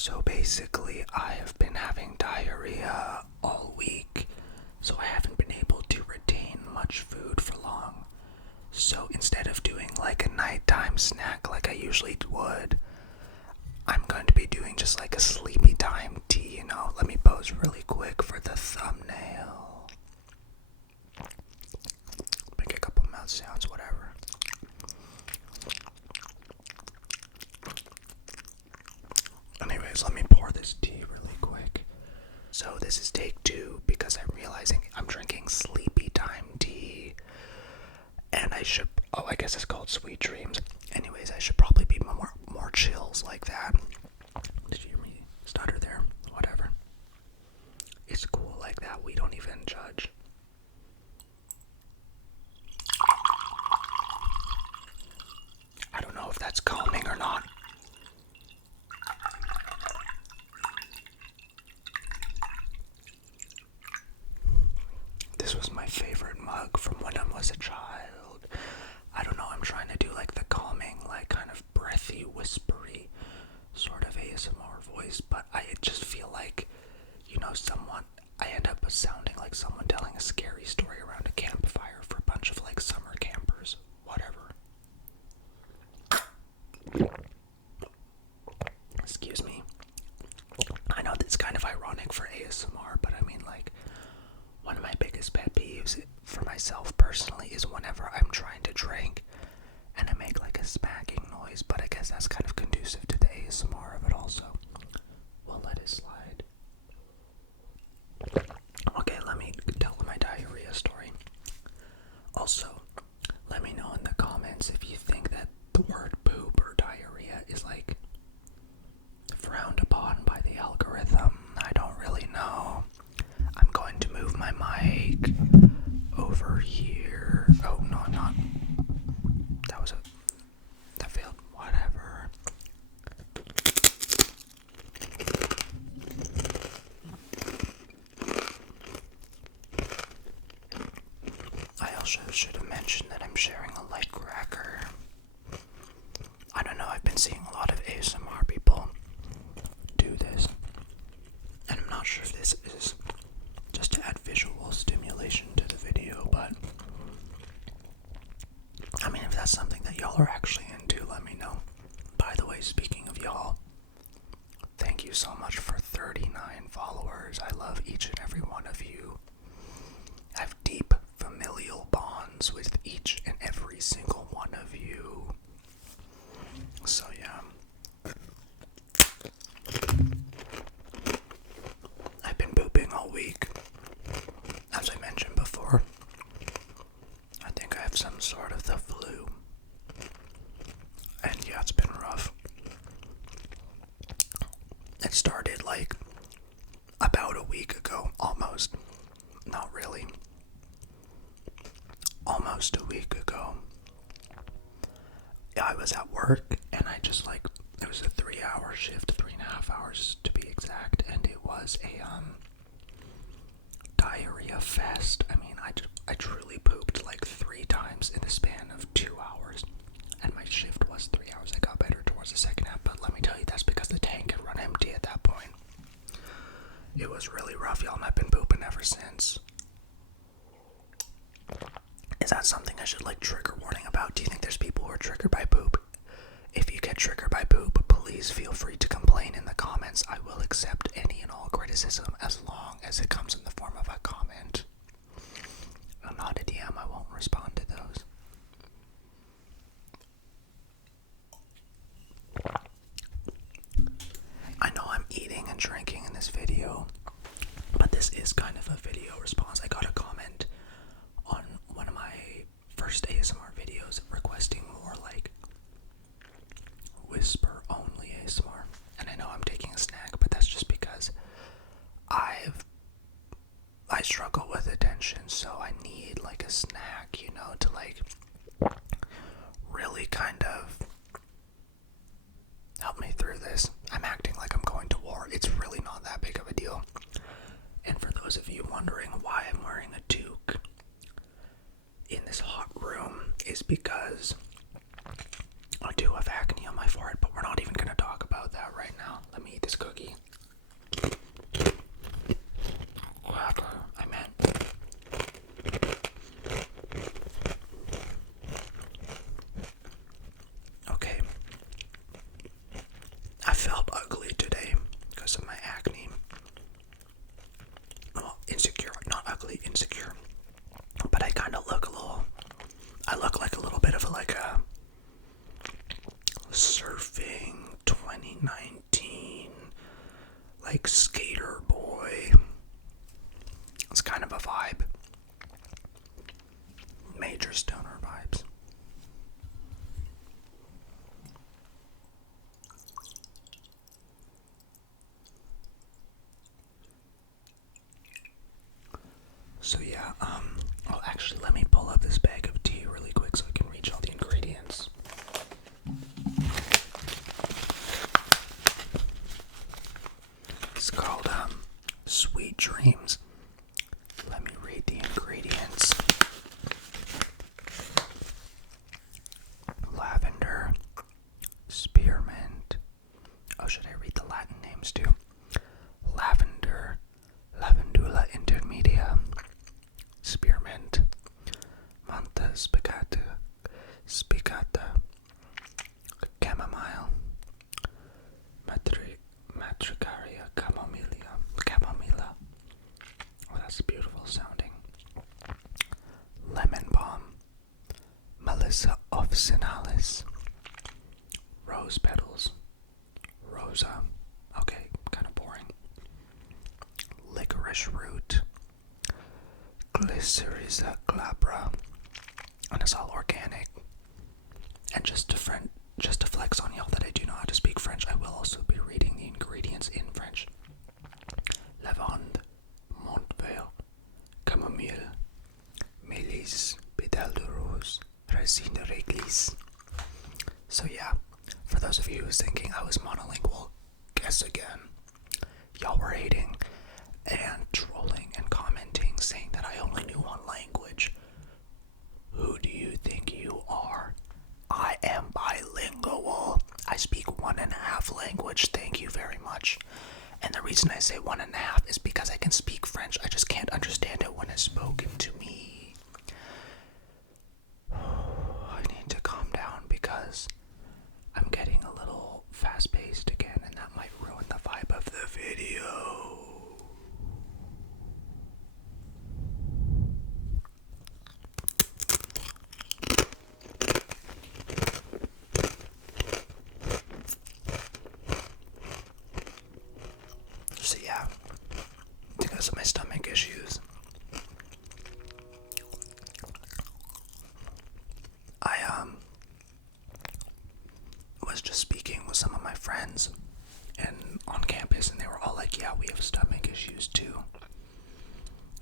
So basically, I have been having diarrhea all week, so I haven't been able to retain much food for long. So instead of doing like a nighttime snack like I usually would, I'm going to be doing just like a sleepy time tea, Let me pose really quick for the thumbnail. Make a couple mouth sounds, whatever. Anyways, let me pour this tea really quick. So this is take 2 because I'm realizing I'm drinking sleepy time tea. And I guess it's called Sweet Dreams. Anyways, I should probably be more chills like that. Did you hear me stutter there? Whatever. It's cool like that. We don't even judge. I don't know if that's calming or not. This was my favorite mug from when I was a child. I don't know, I'm trying to do like the calming, like kind of breathy, whispery sort of ASMR voice, but I just feel like, I end up sounding like someone telling a scary story around a campfire for a bunch of like summer campers, whatever. Excuse me. I know that's kind of ironic for ASMR, but I mean, like, one of my biggest pet peeves for myself personally is whenever I'm trying to drink and I make like a smacking noise, but I guess that's kind of conducive to the ASMR of it also. We'll let it slide. Okay, let me tell my diarrhea story. Also, let me know in the comments if you think that the word poop or diarrhea is like frowned upon by the algorithm. I don't really know. I'm going to move my mic over here. Oh, no, not. That failed. Whatever. I also should have mentioned that I'm sharing a light cracker. I don't know, I've been seeing a lot of ASMR people do this. And I'm not sure if this is just to add visual stimulation to the video, but I mean, if that's something that y'all are actually into, let me know. By the way, speaking of y'all, thank you so much for 39 followers. I love each and every one of you. I have deep familial bonds with each and every single one of you. So yeah. I've been pooping all week. As I mentioned before, I think I have some sort of the flu. And yeah, it's been rough. It started like about a week ago, almost. Not really. Almost a week ago. I was at work and it was a 3-hour shift, 3.5 hours to be exact, and it was a diarrhea fest. I mean, I truly pooped like 3 times in the span of 2 hours, and my shift was 3 hours. I got better towards the second half, but let me tell you, that's because the tank had run empty at that point. It was really rough, y'all, and I've been pooping ever since. Is that something I should like trigger warning about? Do you think there's people who are triggered by poop? If you get triggered by poop, please feel free to complain in the comments. I will accept any and all criticism as long as it comes in the form of a comment. I'm not a DM, I won't respond to those. I know I'm eating and drinking in this video, but this is kind of a video response. I got a comment on one of my first ASMR videos requesting more like whisper only ASMR, and I know I'm taking a snack, but that's just because I struggle with attention, so I need like a snack, to like really kind of help me through this. I'm acting like I'm going to war. It's really not that big of a deal. And for those of you wondering why I'm wearing a toque in this hot room, is because I do have acne on my forehead, but we're not like skater boy. It's kind of a vibe. Major stoner vibes. So yeah, well actually let me pull up this bag of tea really quick so I can reach all the ingredients. It's called Sweet Dreams. Let me read the ingredients. Lavender, spearmint. Oh, should I read the Latin names too? Lavender, Lavandula intermedia, spearmint, Manta spicata, chamomile, Matricaria chamomilla. Oh, that's beautiful sounding. Lemon balm, Melissa officinalis, rose petals, Rosa. Okay, kind of boring. Licorice root, Glycyrrhiza glabra, and it's all organic. And just to flex on y'all that I do know how to speak French, I will also be reading the ingredients in French. Lavande, menthe vert, camomille, mélisse, pétale de rose, racine de réglisse. So yeah, for those of you who's thinking I was monolingual, guess again. Y'all were hating and trolling and commenting saying that I only knew one language. Who do you think you are? I am bilingual. I speak 1.5 language, thank you very much. And the reason I say 1.5 is because I can speak French, I just can't understand it when it's spoken to me. I need to calm down because I'm getting a little fast-paced again, and that might ruin the vibe of the video. So yeah, because of my stomach issues, I was just speaking with some of my friends and on campus, and they were all like, yeah, we have stomach issues too.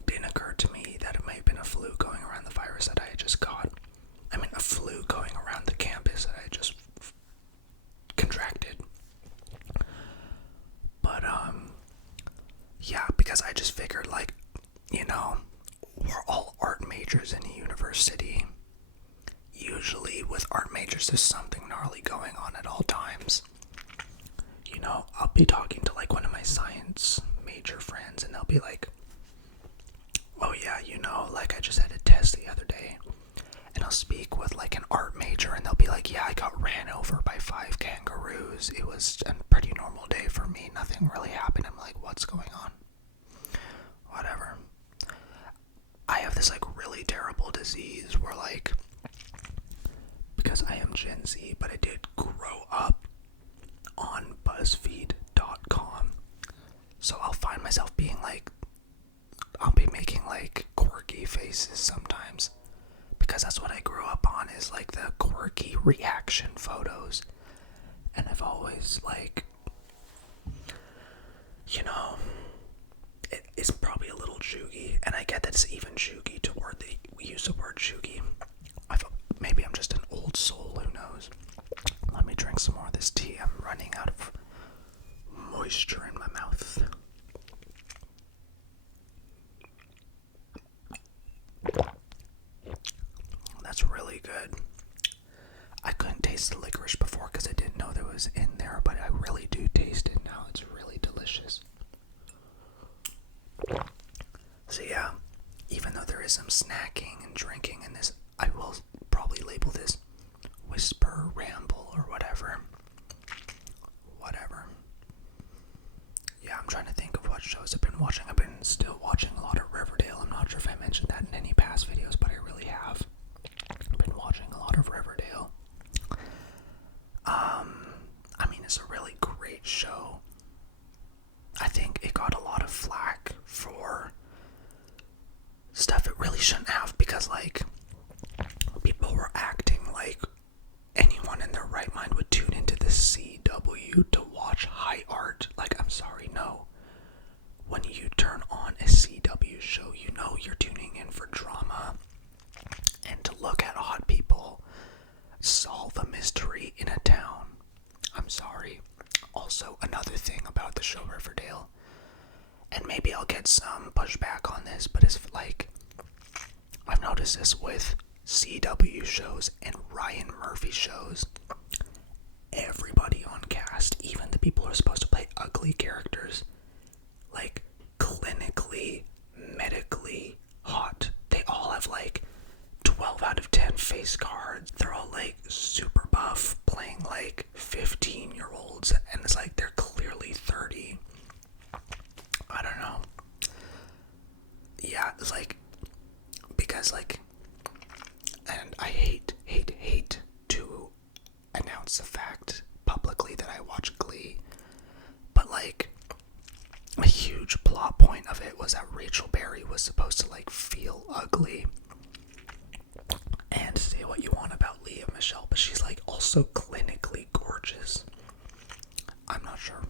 It didn't occur to me that it might have been a flu going around, the virus that I had just caught. I mean, a flu going around the campus that I just contracted. But yeah, because I just figured, like, you know, we're all art majors in a university. Usually with art majors there's something gnarly going on at all times. You know, I'll be talking to like one of my science major friends and they'll be like, oh yeah, you know, like I just had a test the other day. And I'll speak with like an art major and they'll be like, yeah, I got ran over by 5 kangaroos. It was a pretty normal day for me. Nothing really happened. I'm like, what's going on? Whatever. I have this like really terrible disease where like, because I am Gen Z, but I did grow up on BuzzFeed.com. So I'll find myself being like, I'll be making like quirky faces sometimes. Because that's what I grew up on, is like the quirky reaction photos. And I've always like, you know, it's probably a little chuggy. And I get that it's even chuggy to we use the word chuggy. Maybe I'm just an old soul, who knows. Let me drink some more of this tea. I'm running out of moisture in my mouth. That's really good. I couldn't taste the licorice before because I didn't know there was in there, but I really do taste it now. It's really delicious. So yeah, even though there is some snacking and drinking in this, I will probably label this whisper, ramble, or whatever. Yeah, I'm trying to think of what shows I've been watching. I've been still watching a lot of Riverdale. I'm not sure if I mentioned that in any past videos, but I really have. I've been watching a lot of Riverdale. I mean, it's a really great show. I think really shouldn't have, because like people were acting like anyone in their right mind would tune into the CW to watch high art. Like, I'm sorry, no. When you turn on a CW show, you know you're tuning in for drama and to look at hot people solve a mystery in a town. I'm sorry. Also, another thing about the show Riverdale, and maybe I'll get some pushback on this, but it's like, I've noticed this with CW shows and Ryan Murphy shows. Everybody on cast, even the people who are supposed to play ugly characters, like clinically, medically hot. They all have like 12 out of 10 face cards. They're all like super buff, playing like 15-year-olds, and it's like they're clearly 30. I don't know. Yeah, it's like, because like, and I hate to announce the fact publicly that I watch Glee, but like, a huge plot point of it was that Rachel Berry was supposed to like feel ugly. And say what you want about Leah Michelle, but she's like also clinically gorgeous. I'm not sure.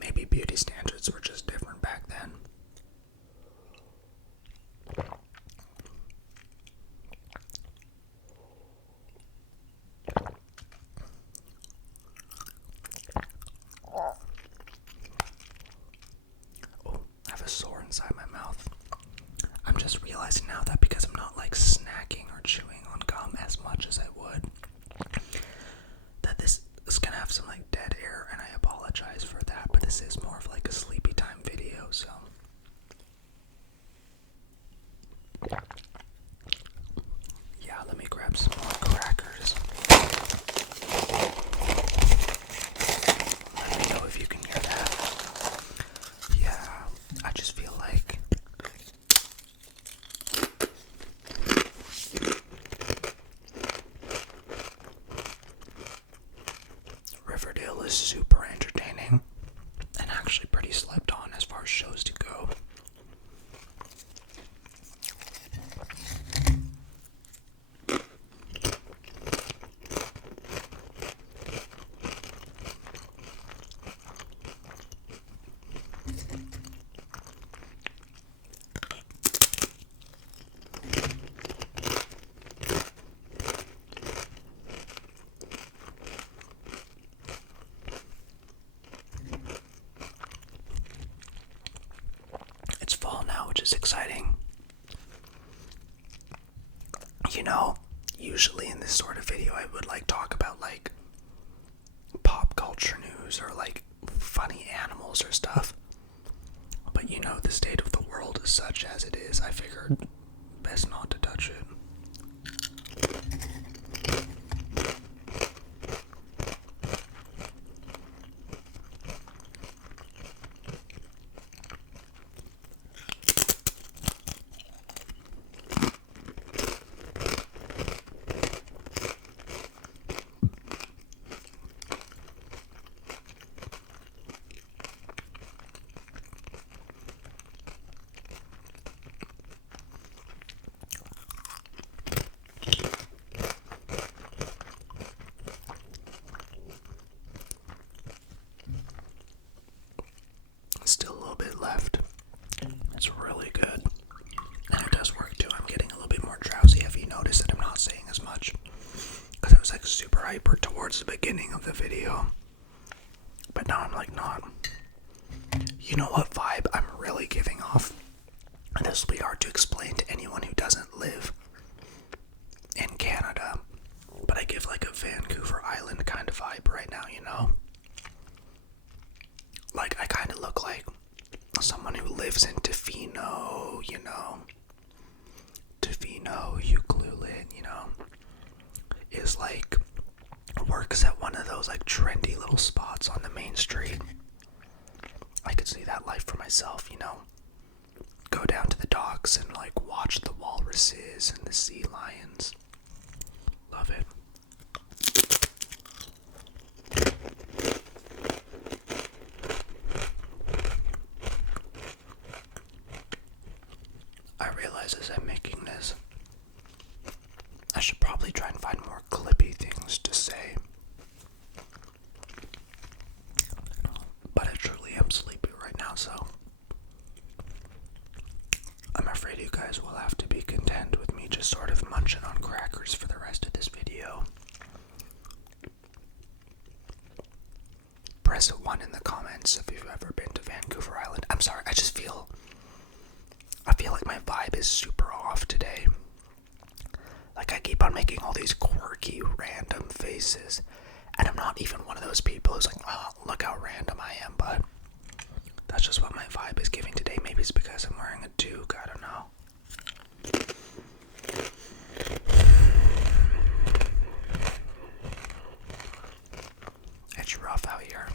Maybe beauty standards were just different back then. Oh, I have a sore inside my mouth. I'm just realizing now that because I'm not like snacking or chewing on gum as much as I would, that this is gonna have some like dead air, and I apologize for that, but this is more of like a sleepy time video, so. Yeah, let me grab some more crackers. Let me know if you can hear that. Yeah, I just feel like Riverdale is super entertaining and actually pretty slept on as far as shows to go. It's fall now, which is exciting. You know, usually in this sort of video I would like talk about like pop culture news or like funny animals or stuff. But you know, the state of the world is such as it is, I figured best not to touch it. Still a little bit left. It's really good. And it does work too. I'm getting a little bit more drowsy. Have you noticed that I'm not saying as much? Because I was like super hyper towards the beginning of the video. But now I'm like not. You know what vibe I'm really giving off? And this will be hard to explain to anyone who doesn't live in Canada. But I give like a Vancouver Island kind of vibe right now, you know? Like, I kind of look like someone who lives in Tofino, you know? Tofino, Ucluelet, you know? Is like, works at one of those like trendy little spots on the main street. I could see that life for myself, you know? Go down to the docks and like watch the walruses and the sea lions. Love it. I realize realize as I'm making this, I should probably try and find more clippy things to say. But I truly am sleepy right now, so I'm afraid you guys will have to be content with me just sort of munching on crackers for the rest of this video. Press 1 in the comments if you've ever been to Vancouver Island. I'm sorry, I feel like my vibe is super off today. Like, I keep on making all these quirky, random faces, and I'm not even one of those people who's like, oh, look how random I am, but that's just what my vibe is giving today. Maybe it's because I'm wearing a toque, I don't know. It's rough out here.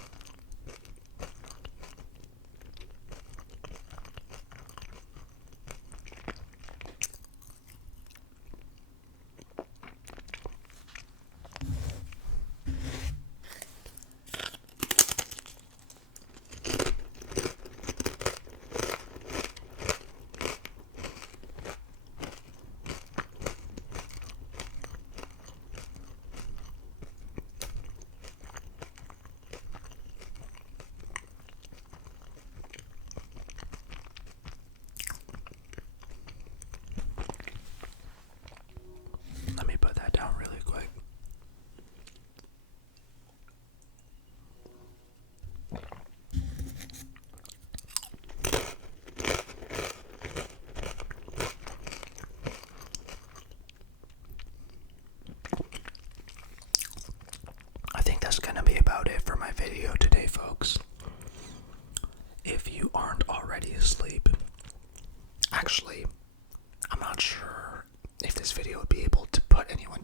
Let me put that down really quick. I think that's gonna be about it for my video today, folks. If you aren't already asleep, actually, I'm not sure if this video would be able to put anyone